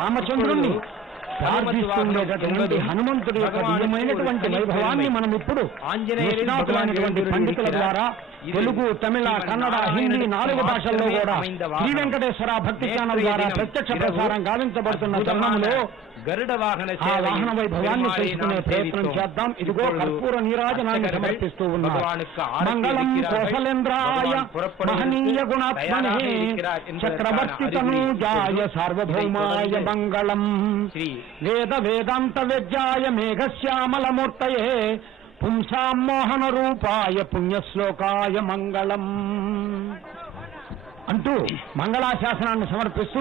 రామచంద్రుణ్ణి ప్రార్థిస్తున్నటువంటి హనుమంతుడి యొక్క దివ్యమైనటువంటి వైభవాన్ని మనం ఇప్పుడు నిష్ణాతులైనటువంటి పండితుల ద్వారా తెలుగు, తమిళ, కన్నడ, హిందీ 4 భాషల్లో కూడా శ్రీ వెంకటేశ్వర భక్తి ఛానల్ ద్వారా ప్రత్యక్ష ప్రసారం గావించబడుతున్న తరుణంలో గరుడ వాహన వైభవాన్ని తెలుసుకునే ప్రయత్నం చేద్దాం. ఇదిగో కర్పూర నీరాజనాన్ని సమర్పిస్తూ ఉన్నారు. మంగళం కోసలేంద్రాయ మహనీయ గుణాత్మనే చక్రవర్తి తనూజాయ సార్వభౌమాయ మంగళం వేద వేదాంత వేద్యాయ మేఘశ్యామలమూర్తయే పుంసాం మోహన రూపాయ పుణ్యశ్లోకాయ మంగళం అంటూ మంగళాశాసనాన్ని సమర్పిస్తూ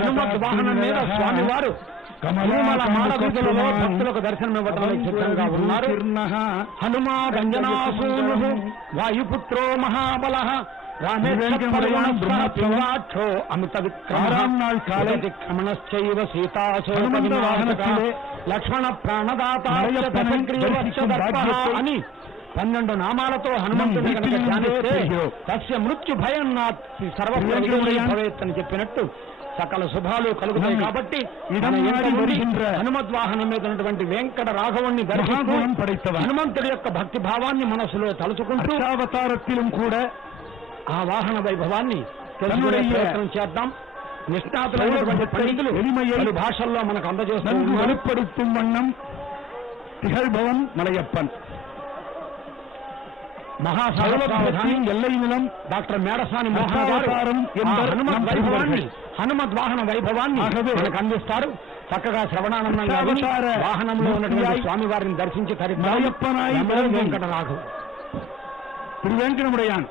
హనుమత్ వాహనం మీద స్వామివారు కమలమాల మాడవీధులలో భక్తులకు దర్శనమివ్వడానికి సిద్ధంగా ఉన్నారు. హనుమారంజనాసూను వాయుపుత్రో మహాబల రామేశ్వరాక్షో అమిత విక్రమణశ్చైవ సీతాసోవాహనకాలే లక్ష్మణ ప్రాణదాత అని 12 నామాలతో హనుమంతుడి తస్య మృత్యు భయం నాస్తి సర్వభవేత్తని చెప్పినట్టు సకల శుభాలు కలుగుతాయి. కాబట్టి హనుమద్వాహనం మీద ఉన్నటువంటి వెంకట రాఘవుణ్ణి దర్శిస్తూ హనుమంతుడి యొక్క భక్తి భావాన్ని మనసులో తలుచుకుంటూ అవతారత్వం కూడా ఆ వాహన వైభవాన్ని తెలుసుకునే ప్రయత్నం చేద్దాం. నిష్ణాతులైనటువంటి పండితులు 7 భాషల్లో మనకు అందజేస్తారు. వెలుపడుతుం వన్నం తిహల్భవన్ మలయప్పన్ మహాసాగరధాని ఎల్లైనిలం డాక్టర్ మేడసాని మహావతారం హనుమద్ వాహన వైభవాన్ని మనకు అందిస్తారు. చక్కగా శ్రవణానందంగా వాహనంలో ఉన్నటువంటి స్వామివారిని దర్శించి వెంకట రాఘవ్ திருவேங்கடமுடையான்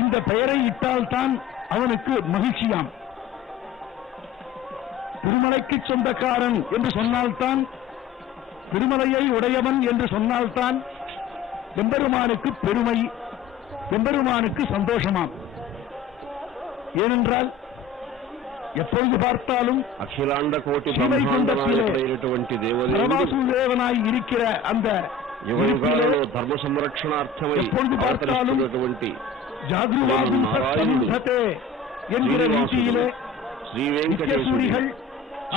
இந்த பெயரை இட்டால்தான் அவனுக்கு மகிழ்ச்சியாம். திருமலைக்கு சொந்தக்காரன் என்று சொன்னால்தான், திருமலையை உடையவன் என்று சொன்னால்தான் எம்பெருமானுக்கு பெருமை, எம்பெருமானுக்கு சந்தோஷமாம். ஏனென்றால் எப்பொழுது பார்த்தாலும் அகிலாண்ட கோட்டி தேவனாய் இருக்கிற அந்த ధర్మ సంరక్షణార్థమై எப்பொழுது பார்த்தாலும் என்கிற ரீதியிலே ஸ்ரீவேங்கடேஸ்வரிகள்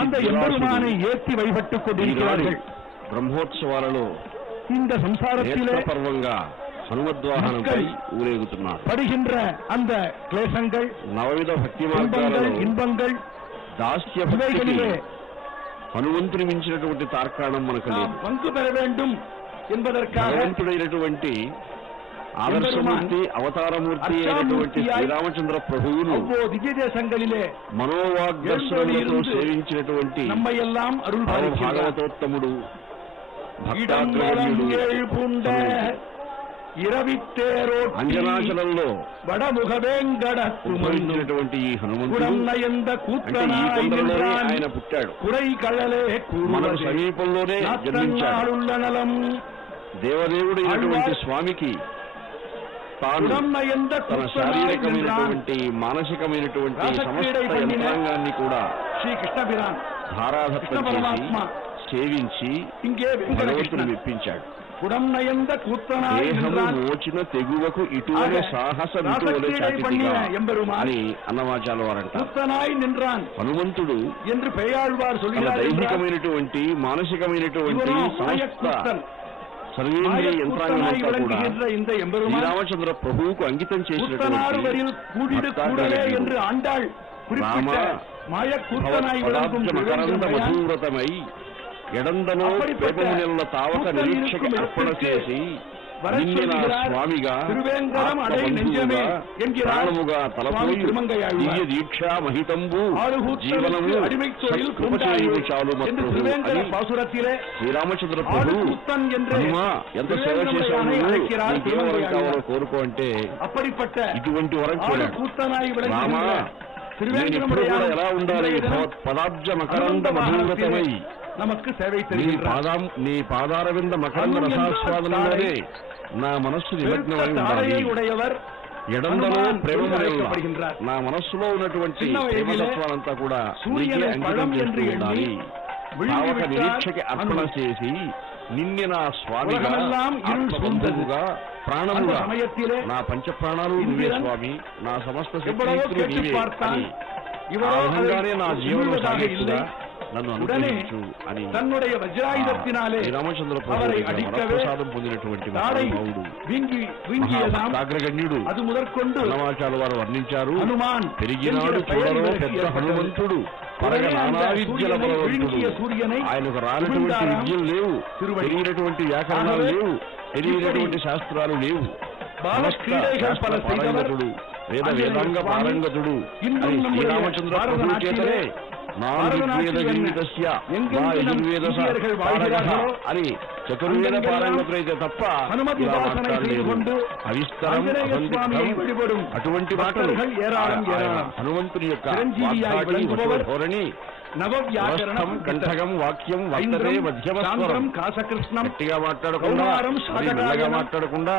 அந்த எம்பெருமானை ஏற்றி வழிபட்டுக் கொண்டிருக்கிறார்கள். బ్రహ్మోత్సవాలలో இந்த சம்சாரத்திலே పర్వంగా హనుమద్వాహనంపై ఊరేగుతున్నారు. పడుகின்ற அந்த క్లేశங்கள், నవవిధ భక్తి మార్గాలలో ఇన్బంగల్, దాస్య భక్తికి హనుమంతుని మించినటువంటి తార్కాణం మనకు లేదు. పంకు పెర வேண்டும் என்பதற்காக భగవంతుడైనటువంటి ఆదర్శమూర్తి, అవతారమూర్తి అయినటువంటి శ్రీరామచంద్ర ప్రభువును దివ్య దేశంగలిలే మనోవాగ్దర్శనములతో సేవించినటువంటి భాగవతోత్తముడు, అంజనాచలంలో ఉద్భవించినటువంటి ఈ హనుమంతుడు ఆయన పుట్టాడు. మనకు సమీపంలోనే జన్మించాడు. దేవదేవుడైనటువంటి స్వామికి తాను తన శారీరకమైనటువంటి, మానసికమైనటువంటి సమస్త యంత్రాంగాన్ని కూడా ధారాధత్తం చేసి సేవించి భగవంతుని మెప్పించాడు. దేహము మోచిన తెగువకు ఇటువలే సాహసమిటువలే చాటిదిగా అని అన్నమాచాల వారంటారు. హనుమంతుడు తన దైహికమైనటువంటి, మానసికమైనటువంటి సమస్త సర్వేంద్రియ యంత్రాంగమంతా కూడా శ్రీరామచంద్ర ప్రభువుకు అంకితం చేసినటువంటి రామ మకరంద మధూవ్రతమై ఎడందనో పేపముల తావక నిరీక్షకి అర్పణ చేసి నిన్న స్వామిగా ప్రాణముగా తలపోయి దివ్య దీక్ష మహితంబు జీవనము కృపచేయుడు చాలు మత్తు శ్రీరామచంద్ర ప్రభు హనుమా ఎంత సేవ చేశాను, నీకే వరం కావాలో కోరుకో అంటే ఇటువంటి వరం కోరాడు. రామా నేను ఎప్పుడు కూడా ఎలా ఉండాలి, పదాబ్జ మకరంద మధురతమై నీ పాదారవింద మకరంద రసాస్వాదనలోనే నా మనస్సు నిమగ్నమై ఉండాలి. ఎడందలో ప్రేమముల నా మనస్సులో ఉన్నటువంటి ప్రేమతత్వాలంతా కూడా నీకే అంకితం చేస్తూ ఉండాలి. భావక నిరీక్షకి అర్పణ చేసి నిన్నే నా స్వామిగా, ఆత్మబంధువుగా, ప్రాణముగా, నా పంచప్రాణాలు నీవే స్వామి, నా సమస్త శక్తియుక్తులు నీవే అని ఆ విధంగానే నా జీవనం సాగిస్తున్నా నన్ను అనుగ్రహించు అని తన్నుடைய వజ్రాయుధத்தினாலே శ్రీరామచంద్ర ప్రసాదం పొందినటువంటి మహానుభావుడు అగ్రగణ్యుడు అది మొదలుకొండు అన్నమాచార్యుల వారు వర్ణించారు. హనుమాన్ పెరిగినాడు చూడరో పెద్ద హనుమంతుడు పరగ నానా విద్యల బలవంతుడు. ఆయనకు రానటువంటి విద్యలు లేవు, తెలియనటువంటి వ్యాకరణాలు లేవు, తెలియనటువంటి శాస్త్రాలు లేవు. పారంగతుడు, వేదాంగ పారంగతుడు అని శ్రీరామచంద్ర ప్రభు చేతనే అని చతుర్వేద పారంగతులైతే తప్ప అటువంటి మాటలు హనుమంతుని యొక్క ధోరణి నవవ్యాకరణం కంఠగం వాక్యం వర్తతే మధ్యమస్వరం గట్టిగా మాట్లాడకుండా మెల్లగా మాట్లాడకుండా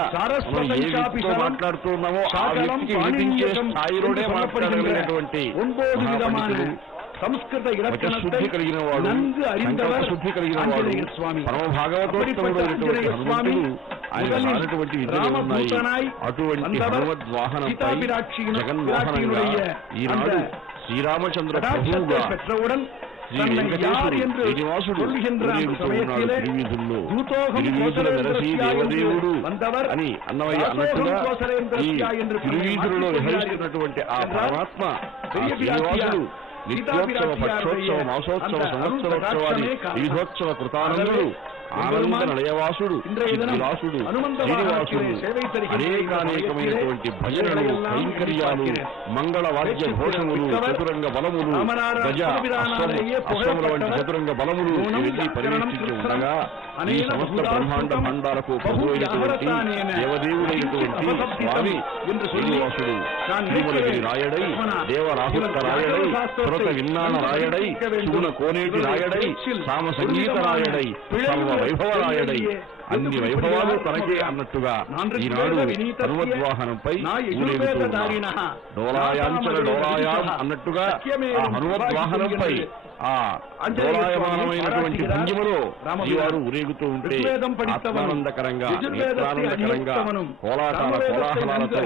ఏ వ్యక్తితో మాట్లాడుతున్నామో ఆ వ్యక్తికి వినిపించే స్థాయిలోనే మాట్లాడగలిగినటువంటి సంస్కృత శుద్ధి కలిగిన వాడు, శుద్ధి కలిగిన వాడు, పరమ భాగవతోత్తముడు హనుమంతుడు. ఆయన రానటువంటి విద్యలు ఉన్నాయి. అటువంటి హనుమద్వాహనంపై జగన్మోహనంగా ఈనాడు శ్రీరామచంద్ర ప్రభువుగా శ్రీ వెంకటేశ్వరుడు శ్రీనివాసుడు ఊరేగుతున్నాడు తిరువీధుల్లో. తిరువీధుల వెరసి దేవదేవుడు అని అన్నమయ్య అన్నట్టుగా ఈ తిరువీధులలో విహరిస్తున్నటువంటి ఆ పరమాత్మ శ్రీనివాసుడు నిత్యోత్సవ పక్షోత్సవ మాసోత్సవ సంవత్సరోత్సవాది వివిధోత్సవ కృతానందుడు ఆనంద నలయవాసుడు విలాసుడు శ్రీనివాసుడు అనేకానేకమైనటువంటి భజనలు కైంకర్యాలు మంగళ వాద్య ఘోషములు చతురంగ బలములు గజ అశ్వముల వంటి చతురంగ బలములు ఇవన్నీ పరివేష్టించి ఉండగా ఈ సమస్త బ్రహ్మాండ భాండాలకు ప్రభువైనటువంటి దేవదేవుడైనటువంటి స్వామి శ్రీనివాసుడు తిరుమలగిరి రాయడై దేవరాహుత్త రాయడై సురత విన్నాన రాయడై శివున కోనేటి రాయడై సామ సంగీత రాయడై సర్వ వైభవరాయడై అన్ని వైభవాలు తనకే అన్నట్టుగా ఈనాడు హనుమద్వాహనంపై ఊరేగుతున్నాడు. డోలాయాంచల డోలాయాం అన్నట్టుగా ఆ హనుమద్వాహనంపై ఆ డోలాయమానమైనటువంటి భంగిమలో ఈవారు ఊరేగుతూ ఉంటే ఆత్మానందకరంగా నేత్రానందకరంగా కోలాటాల కోలాహలాలతో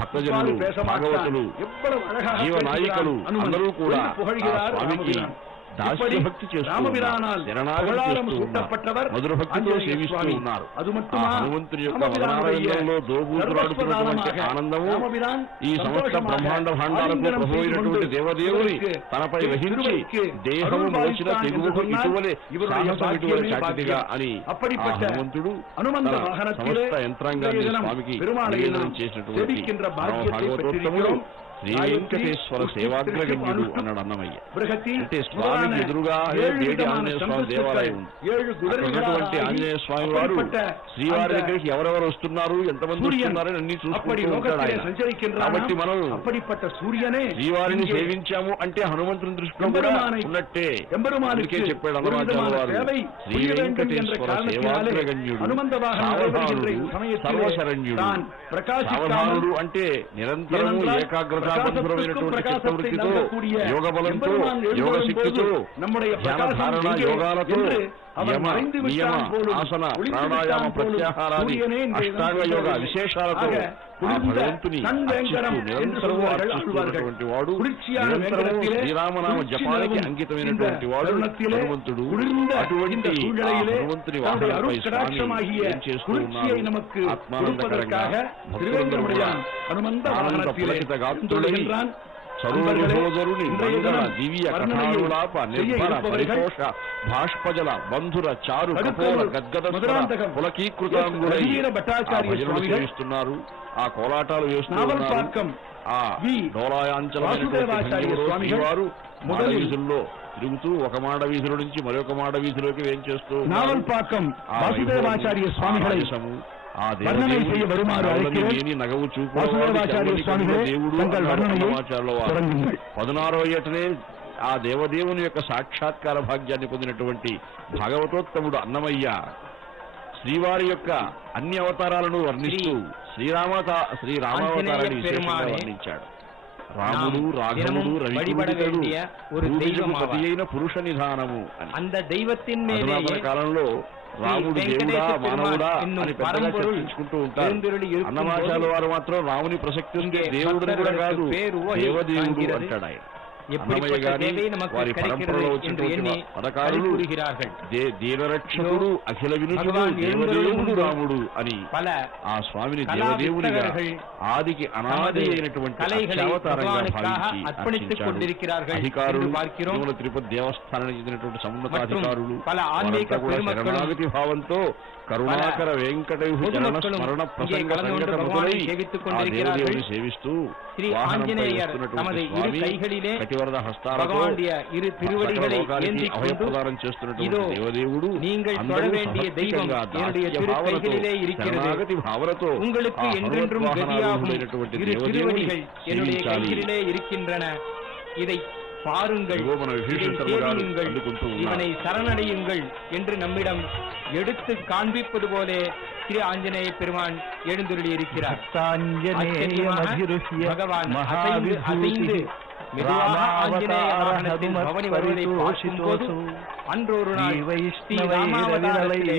భక్తజనులు భాగవతులు జీవనాయికలు అందరూ కూడా ఆ స్వామికి దాస్యభక్తి చేస్తున్నారు, మధుర భక్తితో సేవిస్తూ ఉన్నారు. హనుమంతుని యొక్క వదనారవిందంలో దోబూతులాడుతున్నటువంటి ఆనందము ఈ సమస్త బ్రహ్మాండ భాండాలకు ప్రభువైనటువంటి దేవదేవుని తనపై వహించి దేహము మోచిన తెగువకు ఇటువలే సాహసం ఇటువలే చాటిదిగా అని హనుమంతుడు సమస్త యంత్రాంగాన్ని స్వామికి నివేదనం చేసినటువంటి భాగవతోత్తముడు శ్రీ వెంకటేశ్వర సేవాగ్రగణ్యుడు అన్నాడు అన్నమయ్య. అంటే స్వామికి ఎదురుగా వేడి ఆంజనేయ స్వామి దేవాలయం ఉంది. ఉన్నటువంటి ఆంజనేయ స్వామి వారు శ్రీవారి దగ్గరికి ఎవరెవరు వస్తున్నారు, ఎంతమంది వస్తున్నారని అన్ని చూసుకుంటూ ఉంటాడు ఆయన. కాబట్టి మనం శ్రీవారిని సేవించాము అంటే హనుమంతుని దృష్టిలో కూడా ఉన్నట్టే. అందుకే చెప్పాడు అన్నమాచార్య వారు శ్రీ వెంకటేశ్వర సేవాగ్రగణ్యుడు సావధానుడు సర్వశరణ్యుడు. సావధానుడు అంటే నిరంతరము ఏకాగ్రత బంధురమైనటువంటి చిత్తవృత్తితో యోగ బలంతో యోగ శక్తితో ధ్యానధారణ యోగాలతో యమ నియమ ఆసన ప్రాణాయామ ప్రత్యాహారాది అష్టాంగ యోగ విశేషాలతో ఆ భగవంతుని నిరంతరము అర్చిస్తున్నటువంటి వాడు, నిరంతరము శ్రీరామనామ జపానికి అంకితమైనటువంటి వాడు హనుమంతుడు. అటువంటి హనుమంతుని వాహనంపై స్వామి ఏం చేస్తూ ఉన్నారు? ఆత్మానందకరంగా భక్తులందరూ కూడా ఆనంద పులకిత గాత్రుడై సరోజరుని మంగళ దివ్య కథానులాప నిర్భర పరితోష భాష్పజల బంధుర చారు కపోల గద్గద పులకీకృతాంగులై భజనలు చేస్తున్నారు, ఆ కోలాటాలు వేస్తున్నారు. ఆ డోలాయాంచలమైనటువంటి వారు మాడ వీధుల్లో తిరుగుతూ ఒక మాడ వీధుల నుంచి మరొక మాడ వీధిలోకి ఏం చేస్తూ ఆ దేవుని నగవు చూపు దేవుడు 16వ ఏటనే ఆ దేవదేవుని యొక్క సాక్షాత్కార భాగ్యాన్ని పొందినటువంటి భాగవతోత్తముడు అన్నమయ్య శ్రీవారి యొక్క అన్ని అవతారాలను వర్ణిస్తూ శ్రీరామావతారాన్ని విశేషంగా వర్ణించాడు. రాముడు రాఘవుడు రవికుడు పతి అయిన పురుష నిధానము అని కాలంలో రాముడు దేవుడా మానవుడా అని పెద్దగా చర్చించుకుంటూ ఉంటారు. అన్నమాచార్యుల వారు మాత్రం రాముని ప్రసక్తి ఉంది, దేవుడిని కూడా కాదు దేవదేవుడు అంటాడు ఆయన. అన్నమయ్య గారి వారి పరంపరలో వచ్చినటువంటి పథకారులు దీనరక్షకుడు అఖిల వినుతుడు దేవదేవుడు రాముడు అని ఆ స్వామిని దేవదేవుడిగా ఆదికి అనాది అయినటువంటి అక్షావతారంగా భావించి అర్చించారు. అధికారులు తిరుమల తిరుపతి దేవస్థానానికి చెందినటువంటి సమున్నతాధికారులు వారంతా కూడా శరణాగతి భావంతో కరుణాకర వెంకటేశ్వర చరణ స్మరణ ప్రసంగ సంగత మొదలై ఆ దేవదేవుని సేవిస్తూ కటివరద హస్తాలతో అభయప్రదానం చేస్తున్నటువంటి దేవదేవుడు శరణాగతి భావనతో దేవదేవుని இதை பாருங்கள், இவனை சரணடையுங்கள் என்று நம்மிடம் எடுத்து காண்பிப்பது போல ஸ்ரீ ஆஞ்சநேய பெருமான் எழுந்துள்ளி இருக்கிறார். பகவான் அசைந்து மெதுவாக ஆஞ்சநேய வாகனத்தில் பவனி வருவதை பார்க்கும்போது அன்றொரு நாள் ஸ்ரீ ராமாவதாரத்திலே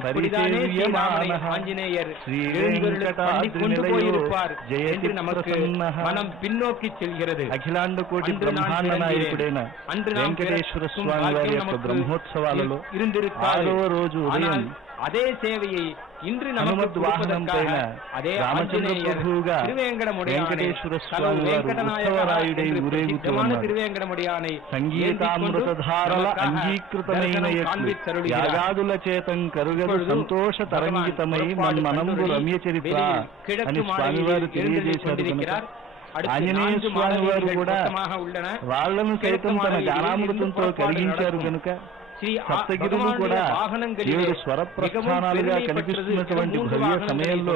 இப்படிதானே ஸ்ரீராமனை ஆஞ்சநேயர் கொண்டு போயிருப்பார் என்று நமக்கு மனம் பின்னோக்கி செல்கிறது. అఖిలాండ కోటి బ్రహ్మాండ నాయకుడైన వెంకటేశ్వర స్వామి వారి యొక్క బ్రహ్మోత్సవాలలో இருந்திருக்காரோ రోజు ఉదయం అదే సేవயை இன்று நமக்கு அதே రామచంద్ర ప్రభువుగా వెంకటేశ్వర స్వామి వారు ఉత్సవరాయుడై ఊరేగుతున్నారు. తిరువేంకటముడియానై సంగీతామృతధారల అంగీకృతమైన యాగాదుల చేతం కరుగదు సంతోష తరంగితమై మన్మనంబు రమ్య చరిత్ర అని స్వామివారు తెలియజేశారు. ఆంజనేయ స్వామి వారు కూడా వాళ్లను సైతం తన గానామృతంతో కలిగించారు కనుక సప్తగిరులు కూడా 7 స్వర ప్రస్థానాలుగా కనిపిస్తున్నటువంటి భవ్య సమయంలో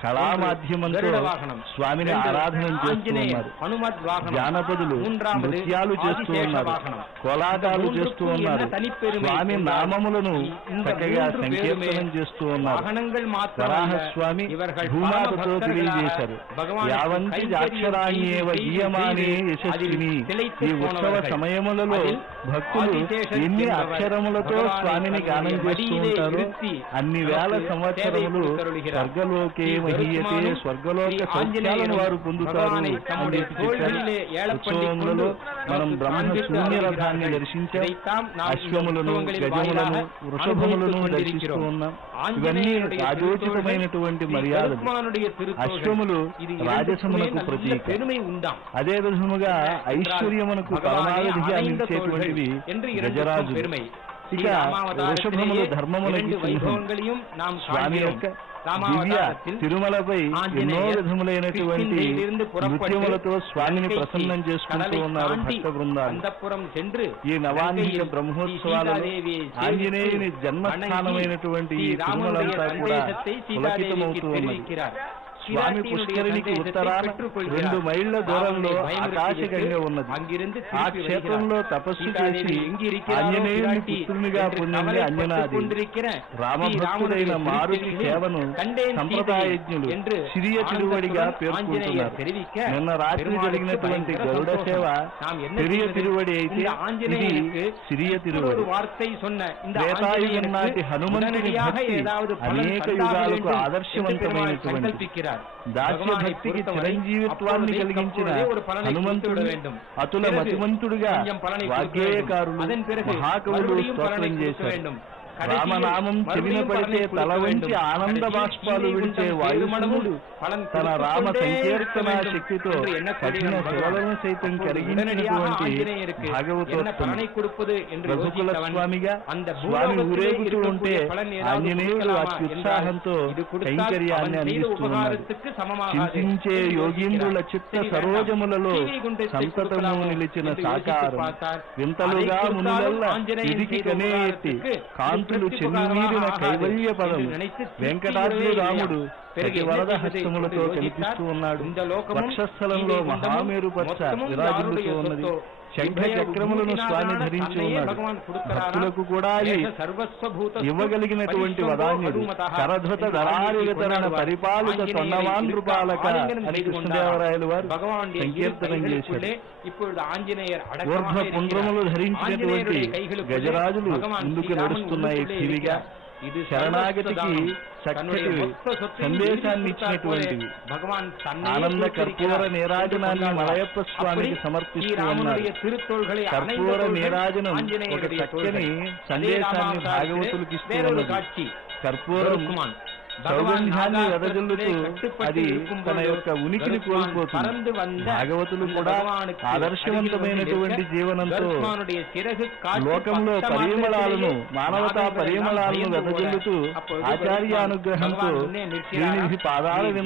కళా మాధ్యమంతో స్వామిని ఆరాధన చేస్తూ ఉన్నారు. జానపదులు నృత్యాలు చేస్తూ ఉన్నారు, కోలాటాలు చేస్తూ ఉన్నారు, స్వామి నామములను చక్కగా సంకీర్తనం చేస్తూ ఉన్నారు. వరాహస్వామి భూమాతతో తెలియజేశారు, యావంతి అక్షరాణ్యేవ గీయమానే యశస్విని. ఈ ఉత్సవ సమయములలో భక్తులు ఎన్ని అక్షరములతో స్వామిని గానం చేస్తూ ఉంటారు. అన్ని వేల సంవత్సరములు స్వర్గలోకే మహీయతే, స్వర్గలోక సౌఖ్యాలను వారు పొందుతారు అని ఉత్సవములలో మనం బ్రహ్మ శూన్య రథాన్ని దర్శించాం, అశ్వములను గజములను వృషభములను దర్శిస్తూ ఉన్నాం. ఇవన్నీ రాజోచితమైనటువంటి మర్యాదలు. అశ్వములు రాజసమునకు ప్రతీక, అదే విధముగా ఐశ్వర్యమునకు పరమావధిగా నిలిచేటువంటివి గజరాజు. ఇక వృషభములు ధర్మములకి సింహం. స్వామి యొక్క దివ్య తిరుమలపై ఎన్నో విధములైనటువంటి నృత్యములతో స్వామిని ప్రసన్నం చేసుకుంటూ ఉన్నారు భక్త బృందాలు. ఈ నవాన్నిక బ్రహ్మోత్సవాలలో ఆంజనేయుని జన్మస్థానమైనటువంటి ఈ తిరుమలంతా కూడా పులకితమవుతూ ఉన్నది. స్వామి పుష్కరిణికి ఉత్తరాన 2 మైళ్ల దూరంలో ఆకాశగంగ ఉన్నది. ఆ క్షేత్రంలో తపస్సు చేసి ఆంజనేయుని పుత్రునిగా పొందింది అంజనాదేవి. రామభక్తుడైన మారుతి సేవను సంప్రదాయజ్ఞులు సిరియ తిరువడిగా పేర్కొంటున్నారు. నిన్న రాత్రి జరిగినటువంటి గరుడ సేవ పెరియ తిరువడి అయితే ఇది సిరియ తిరువడి. త్రేతాయుగం నాటి హనుమంతుని భక్తి అనేక యుగాలకు ఆదర్శవంతమైనటువంటి దాస్య భక్తికి చిరంజీవిత్వాన్ని కలిగించిన హనుమంతుడు అతుల మతిమంతుడుగా వాగ్గేయకారులు మహాకవులు స్తోత్రం చేశారు. రామనామం చెవిన పడితే తల వంచి ఆనంద బాష్పాలు విడిచే వాయుసునుడు తన రామ సంకీర్తన శక్తితో కఠిన శివలను సైతం కరిగించినటువంటి భాగవతోత్తమ రఘుకుల స్వామిగా స్వామి ఊరేగుతూ ఉంటే ఆంజనేయుడు అత్యుత్సాహంతో కైంకర్యాన్ని అందిస్తున్నారు. చింతించే యోగీంద్రుల చిత్త సరోజములలో సంతతము నిలిచిన సాకారం వింతలుగా మునులల్ల ఇదికి కనే ఎత్తి కాంతులు చెన్నీరిన కైవల్య పదము వెంకటాద్రి రాముడు ప్రతి వరద హస్తములతో కనిపిస్తూ ఉన్నాడు. వక్షస్థలంలో మహామేరు పచ్చ విరాజిల్లుతూ ఉన్నది. శంఖ చక్రములను స్వామి ధరించి ఉన్నాడు. భక్తులకు కూడా ఇవ్వగలిగినటువంటి వదాన్యుడు. కరధృత దళారిగతరణ పరిపాలిత తొండమాంధ్రుపాలక అని కృష్ణదేవరాయలు వారు సంకీర్తనం చేశారు. ఊర్ధ్వ పుండ్రములు ధరించినటువంటి గజరాజులు ముందుకు నడుస్తున్నాయి ఠీవిగా. శరణాగతికి చక్కటి సందేశాన్ని ఇచ్చినటువంటివి. ఆనంద కర్పూర నీరాజనాన్ని మలయప్ప స్వామికి సమర్పిస్తూ ఉన్నారు. కర్పూర నీరాజనం ఒక చక్కని సందేశాన్ని భాగవతులకు ఇస్తూ ఉన్నది. కర్పూరం సౌగంధ్యాన్ని వెదజల్లుతూ అది తన యొక్క ఉనికిని కోల్పోతుంది. భాగవతులు కూడా ఆదర్శవంతమైనటువంటి జీవనంతో లోకంలో పరిమళాలను, మానవతా పరిమళాలను వెదజల్లుతూ ఆచార్యానుగ్రహంతో శ్రీనిధి పాదాల